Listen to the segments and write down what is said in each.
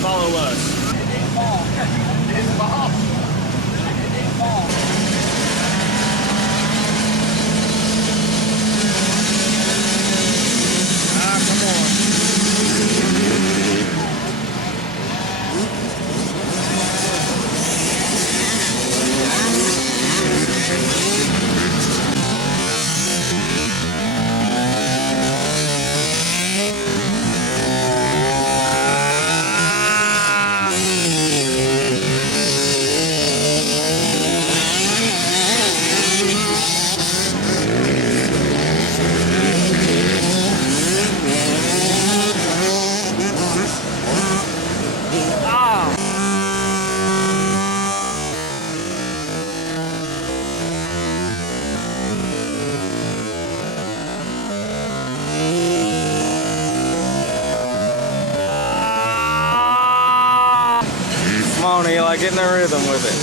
Follow us. It didn't fall. It didn't fall. It didn't fall. Ah, come on. Come on, Eli, get in the rhythm with it.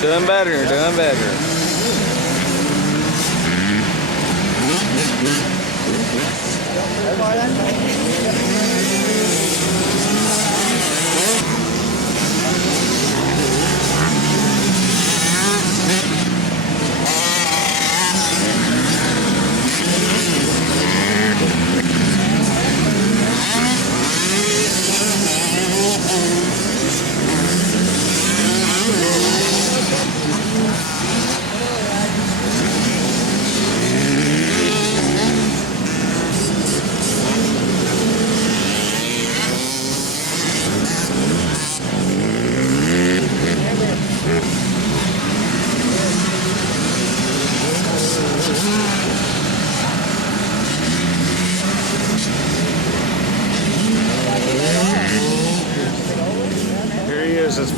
Doing better, doing better.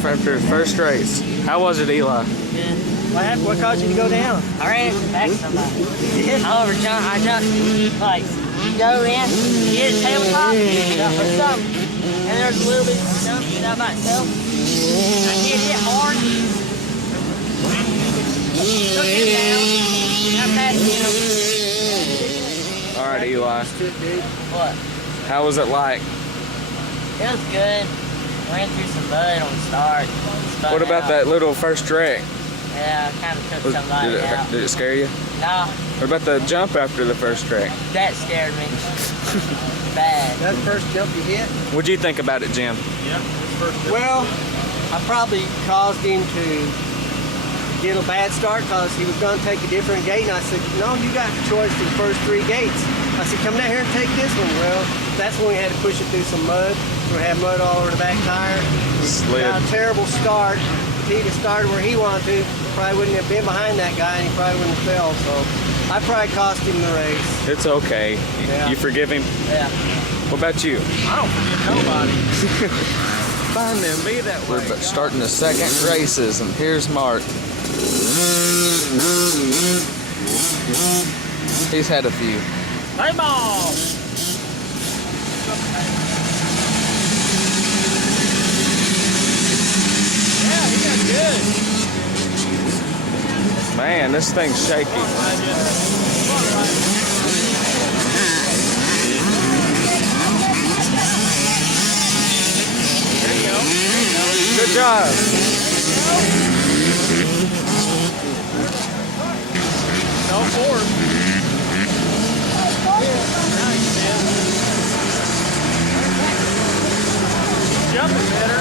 After his first race. How was it, Eli? Good. What happened? What caused you to go down? I ran into the back of somebody. I jumped, like, you go in, you hit a tabletop, or something, and there's a little bit of jump down by itself. I hit it hard. Took it down. I passed him. All right, Eli. What? How was it like? It was good. Ran through some mud on the start. What about that little first wreck? Yeah, I kind of took somebody out. Did it scare you? No. What about the jump after the first wreck? That scared me. Bad. That first jump you hit? What'd you think about it, Jim? Yeah, well, I probably caused him to get a bad start because he was going to take a different gate, and I said, no, you got the choice to the first 3 gates. I said, come down here and take this one. Well, that's when we had to push it through some mud. We had mud all over the back tire. Slid. Got a terrible start. If he'd have started where he wanted to, probably wouldn't have been behind that guy, and he probably wouldn't have fell. So I probably cost him the race. It's okay. Yeah. You forgive him? Yeah. What about you? I don't forgive nobody. Fine then, be that way. We're starting the second races, and here's Mark. He's had a few. Play ball. Yeah, he got good. Man, this thing's shaky. Good job. No force. Jumping better.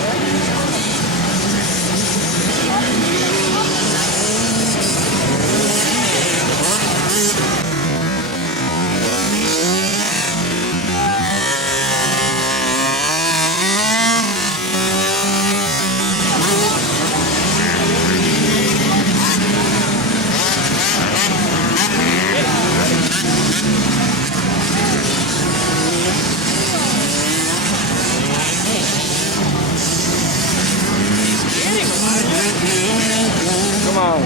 Come on.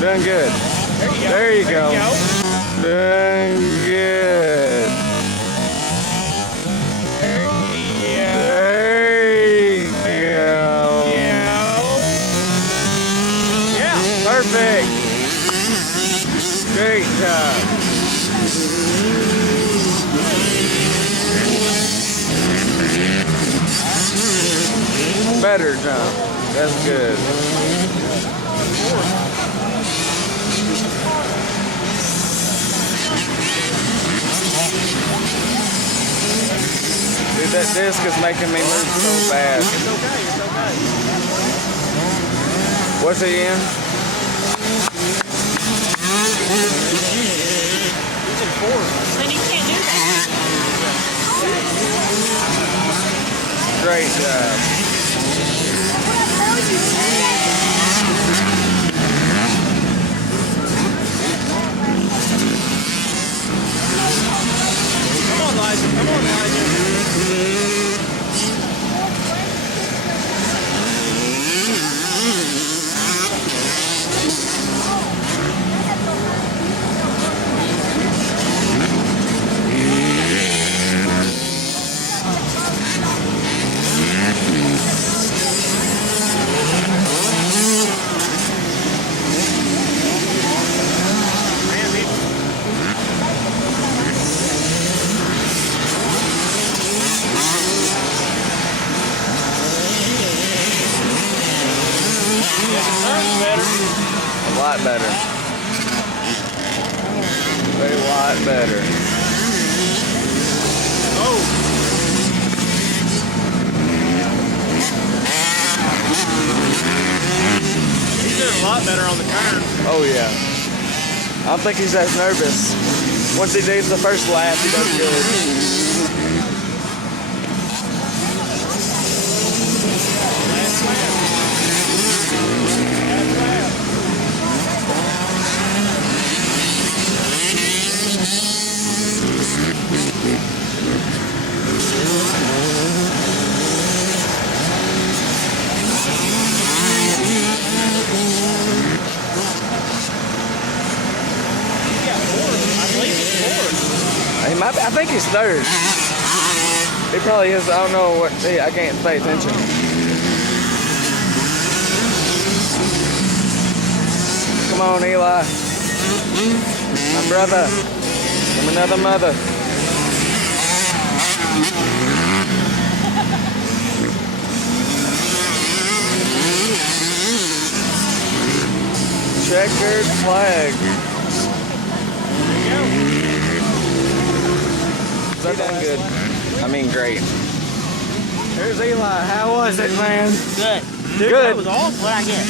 Doing good. There you go. Doing good. There you go. Yeah. Perfect. Great job. Better jump. That's good. Dude, that disc is making me move so bad. It's okay, it's okay. What's he in? He's in fourth. Then you can't do that. Great job. Come on, Elijah. Come on, Elijah. A lot better. A lot better. Oh. He's doing a lot better on the turn. Oh yeah. I don't think he's as nervous. Once he does the first lap, he does good. I think he's third. He probably is. I don't know what. I can't pay attention. Come on, Eli. My brother from another mother. Checkered flag. He's done good. I mean, great. There's Eli. How was it, man? Good. Dude, That good. was awesome. What'd I get?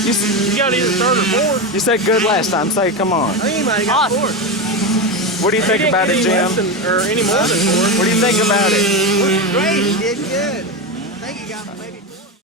You got either third or fourth. You said good last time. Say, come on. I think he might have got Awesome. fourth. What do you think about it, Jim? Or any more than fourth. What do you think about it? Great, he did good.